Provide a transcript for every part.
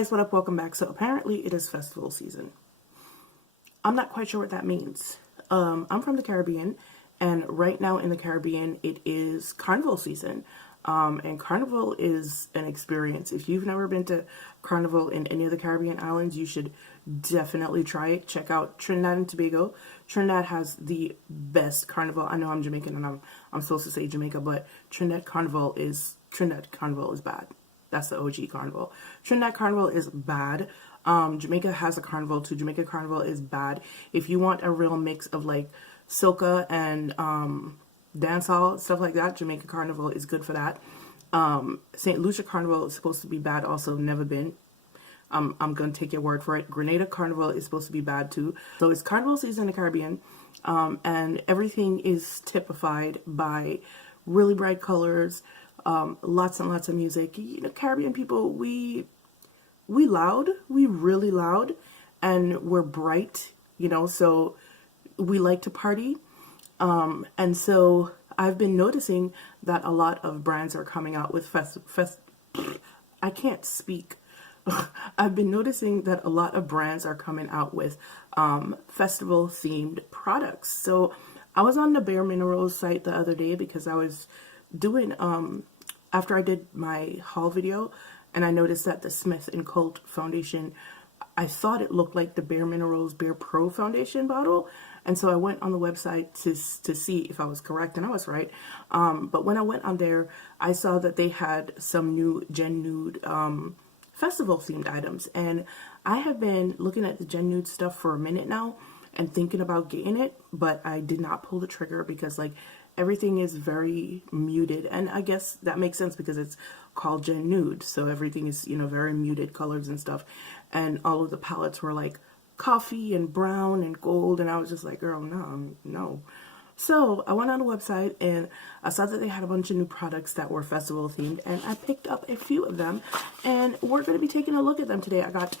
guys, what up? Welcome back. So apparently it is festival season. I'm not quite sure what that means. I'm from the Caribbean, and right now in the Caribbean it is carnival season. And carnival is an experience. If you've never been to carnival in any of the Caribbean islands, you should definitely try it. Check out Trinidad and Tobago. Trinidad has the best carnival. I know I'm Jamaican and I'm supposed to say Jamaica, but Trinidad carnival is bad. That's the OG carnival. Trinidad carnival is bad. Jamaica has a carnival too. Jamaica carnival is bad. If you want a real mix of like soca and dancehall, stuff like that, Jamaica carnival is good for that. St. Lucia carnival is supposed to be bad also. Never been. I'm going to take your word for it. Grenada carnival is supposed to be bad too. So it's carnival season in the Caribbean, and everything is typified by really bright colors, lots and lots of music. You know, Caribbean people, we loud, we really loud, and we're bright, you know, so we like to party. And so I've been noticing that a lot of brands are coming out with I can't speak. I've been noticing that a lot of brands are coming out with festival themed products. So I was on the Baremineral site the other day because I was doing after I did my haul video, and I noticed that the Smith & Colt foundation, I thought it looked like the Baremineral's Bare Pro foundation bottle, and so I went on the website to see if I was correct, and I was right. But when I went on there, I saw that they had some new Gen Nude festival themed items, and I have been looking at the Gen Nude stuff for a minute now and thinking about getting it, but I did not pull the trigger because like everything is very muted, and I guess that makes sense because it's called Gen Nude, so everything is, you know, very muted colors and stuff, and all of the palettes were like coffee and brown and gold, and I was just like, girl, no. So I went on the website and I saw that they had a bunch of new products that were festival themed, and I picked up a few of them, and we're going to be taking a look at them today. I got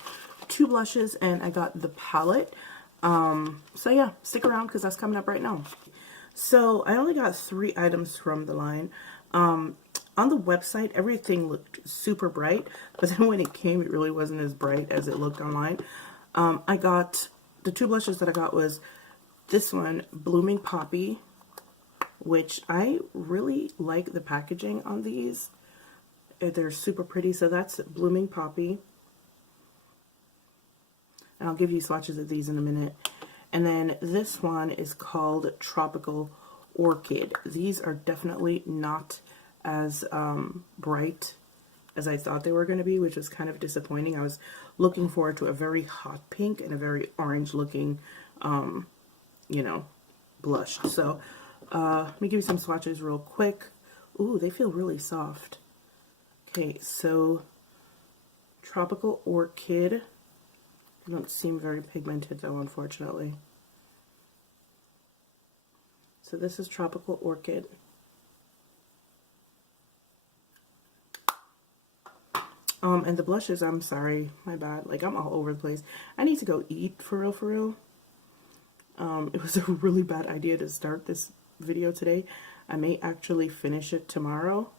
2 blushes and I got the palette. So yeah, stick around because that's coming up right now. So I only got 3 items from the line. On the website, everything looked super bright, but then when it came, it really wasn't as bright as it looked online. I got, the 2 blushes that I got was this one, Blooming Poppy, which I really like the packaging on these. They're super pretty, so that's Blooming Poppy. And I'll give you swatches of these in a minute. And then this one is called Tropical Orchid. These are definitely not as bright as I thought they were going to be, which was kind of disappointing. I was looking forward to a very hot pink and a very orange looking, you know, blush. So let me give you some swatches real quick. Ooh, they feel really soft. Okay, so Tropical Orchid. They don't seem very pigmented though, unfortunately. So this is Tropical Orchid. And the blushes, I'm sorry, my bad. Like, I'm all over the place. I need to go eat for real, for real. It was a really bad idea to start this video today. I may actually finish it tomorrow.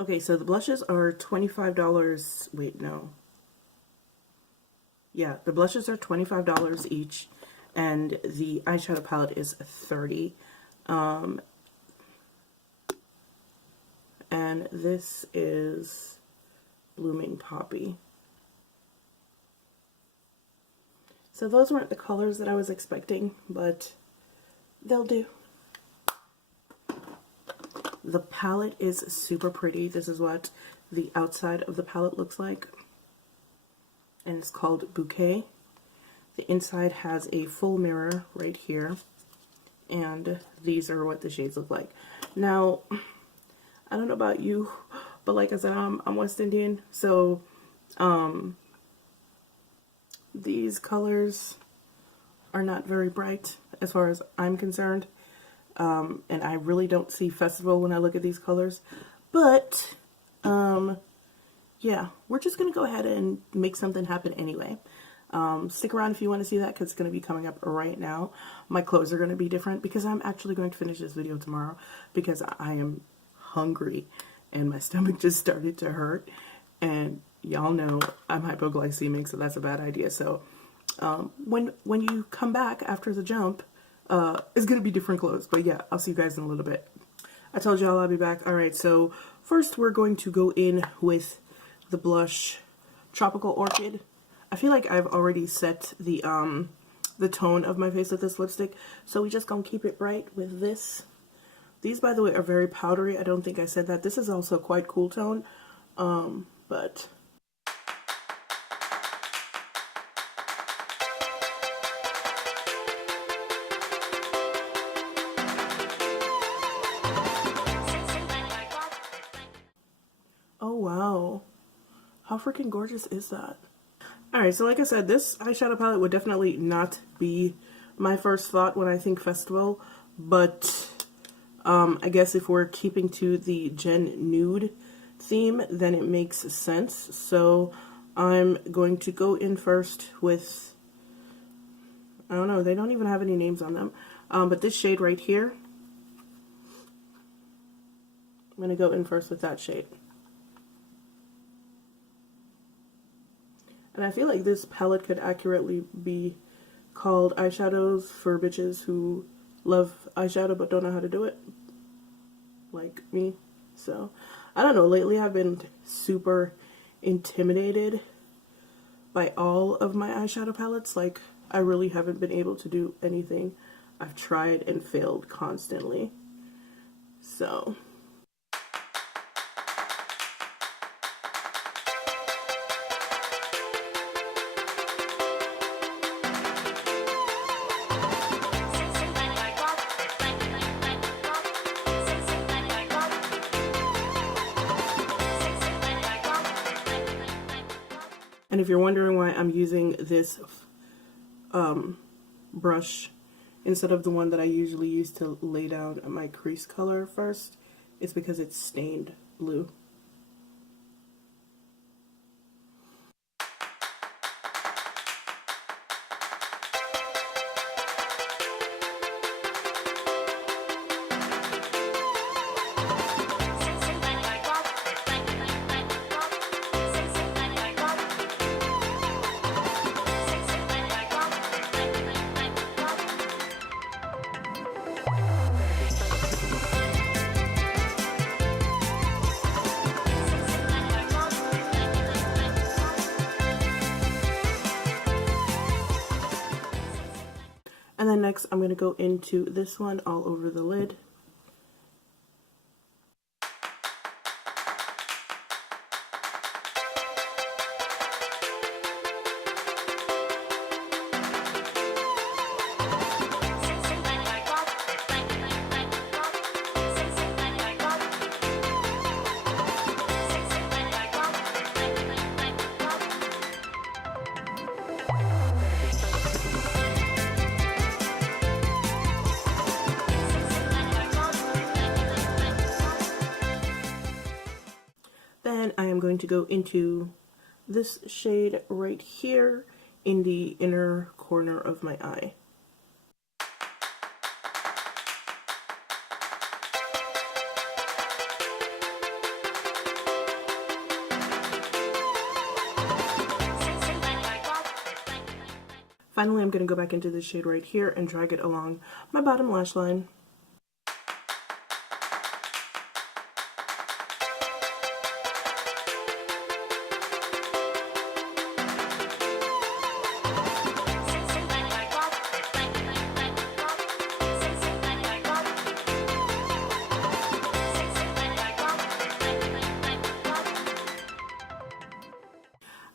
Okay, so the blushes are $25. Wait, no. Yeah, the blushes are $25 each, and the eyeshadow palette is $30. And this is Blooming Poppy. So those weren't the colors that I was expecting, but they'll do. The palette is super pretty. This is what the outside of the palette looks like. And it's called Bouquet. The inside has a full mirror right here. And these are what the shades look like. Now, I don't know about you, but like I said, I'm West Indian, so these colors are not very bright as far as I'm concerned, and I really don't see festival when I look at these colors, but yeah, we're just gonna go ahead and make something happen anyway. Stick around if you want to see that, because it's going to be coming up right now. My clothes are going to be different because I'm actually going to finish this video tomorrow because I am hungry and my stomach just started to hurt, and y'all know I'm hypoglycemic, so that's a bad idea. So when you come back after the jump, it's gonna be different clothes. But yeah, I'll see you guys in a little bit. I told y'all I'll be back. All right, so first we're going to go in with the blush Tropical Orchid. I feel like I've already set the tone of my face with this lipstick, so we just gonna keep it bright with this. These, by the way, are very powdery. I don't think I said that. This is also quite cool tone, but oh wow, how freaking gorgeous is that? Alright, so like I said, this eyeshadow palette would definitely not be my first thought when I think festival, but I guess if we're keeping to the Gen Nude theme, then it makes sense. So I'm going to go in first with, I don't know, they don't even have any names on them, but this shade right here, I'm going to go in first with that shade. And I feel like this palette could accurately be called eyeshadows for bitches who love eyeshadow but don't know how to do it, like me. So I don't know, lately I've been super intimidated by all of my eyeshadow palettes. Like, I really haven't been able to do anything. I've tried and failed constantly. So and if you're wondering why I'm using this brush instead of the one that I usually use to lay down my crease color first, it's because it's stained blue. And then next I'm going to go into this one all over the lid. Then I am going to go into this shade right here in the inner corner of my eye. Finally, I'm going to go back into this shade right here and drag it along my bottom lash line.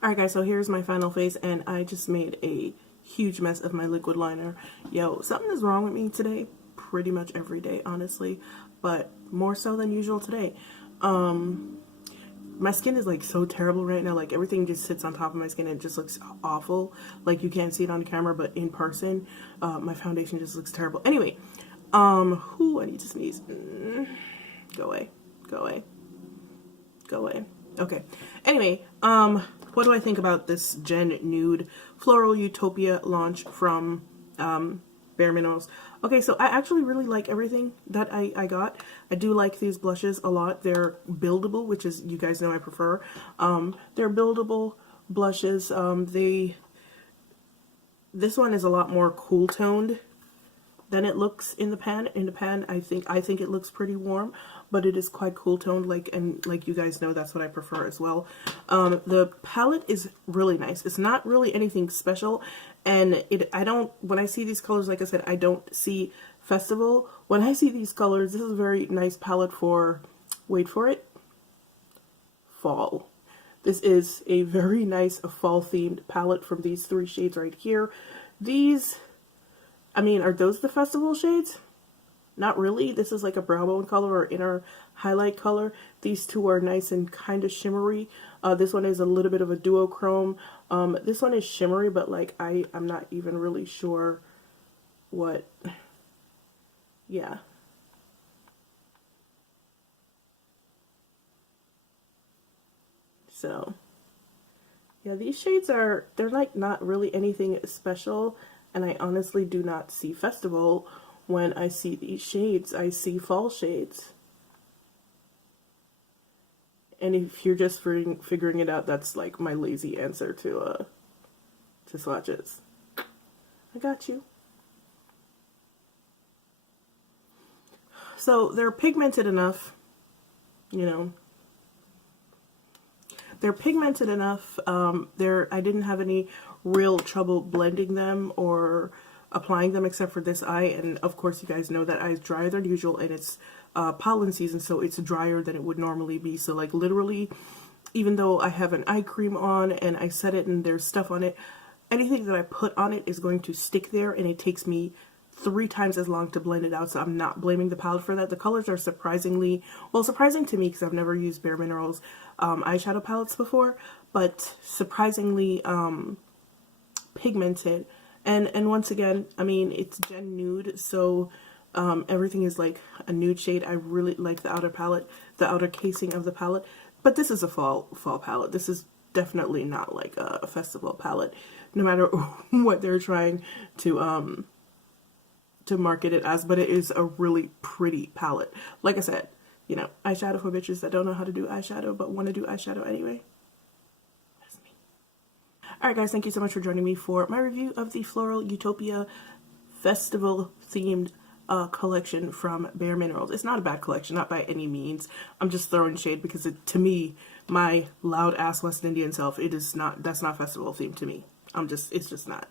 Alright guys, so here's my final face, and I just made a huge mess of my liquid liner. Yo, something is wrong with me today, pretty much every day, honestly, but more so than usual today. My skin is like so terrible right now, like everything just sits on top of my skin and it just looks awful. Like you can't see it on camera, but in person, my foundation just looks terrible. Anyway, I need to sneeze. Go away, go away, go away. Okay, anyway, what do I think about this Gen Nude Floral Utopia launch from Bareminerals. Okay, so I actually really like everything that I got. I do like these blushes a lot. They're buildable, which is, you guys know I prefer. They're buildable blushes. This one is a lot more cool toned than it looks in the pan. In the pan, I think it looks pretty warm, but it is quite cool toned. And like you guys know, that's what I prefer as well. The palette is really nice. It's not really anything special, and when I see these colors, like I said, I don't see festival. When I see these colors, this is a very nice palette for, wait for it, fall. This is a very nice fall themed palette from these 3 shades right here. These, I mean, are those the festival shades? Not really. This is like a brow bone color or inner highlight color. These 2 are nice and kind of shimmery. This one is a little bit of a duochrome. This one is shimmery, but like I'm not even really sure what, yeah. So, yeah, these shades they're like not really anything special, and I honestly do not see festival when I see these shades. I see fall shades. And if you're just figuring it out, that's like my lazy answer to swatches. I got you. So they're pigmented enough, you know. They're pigmented enough. I didn't have any real trouble blending them or applying them except for this eye. And of course, you guys know that eye is drier than usual, and it's pollen season, so it's drier than it would normally be. So like literally, even though I have an eye cream on and I set it and there's stuff on it, anything that I put on it is going to stick there, and it takes me 3 times as long to blend it out. So I'm not blaming the palette for that. The colors are surprising to me because I've never used Baremineral's eyeshadow palettes before, but surprisingly pigmented. And once again, I mean, it's Gen Nude, so everything is like a nude shade. I really like the outer palette, the outer casing of the palette, but this is a fall palette. This is definitely not like a festival palette, no matter what they're trying to market it as, but it is a really pretty palette. Like I said, you know, eyeshadow for bitches that don't know how to do eyeshadow but want to do eyeshadow anyway. That's me. Alright guys, thank you so much for joining me for my review of the Floral Utopia festival themed collection from Bareminerals. It's not a bad collection, not by any means. I'm just throwing shade because to me, my loud ass West Indian self, that's not festival themed to me. It's just not.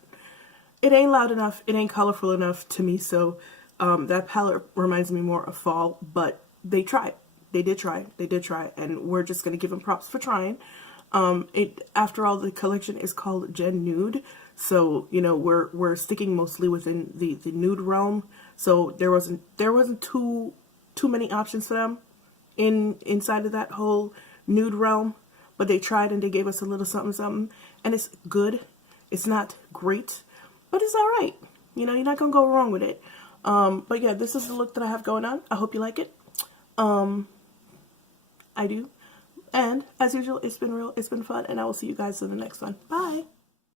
It ain't loud enough, it ain't colorful enough to me, so that palette reminds me more of fall, but they tried. They did try, and we're just going to give them props for trying. After all, the collection is called Gen Nude, so, you know, we're sticking mostly within the nude realm, so there wasn't too many options for them inside of that whole nude realm, but they tried and they gave us a little something, and it's good. It's not great, but it's alright. You know, you're not gonna go wrong with it. But yeah, this is the look that I have going on. I hope you like it. I do. And as usual, it's been real, it's been fun, and I will see you guys in the next one. Bye!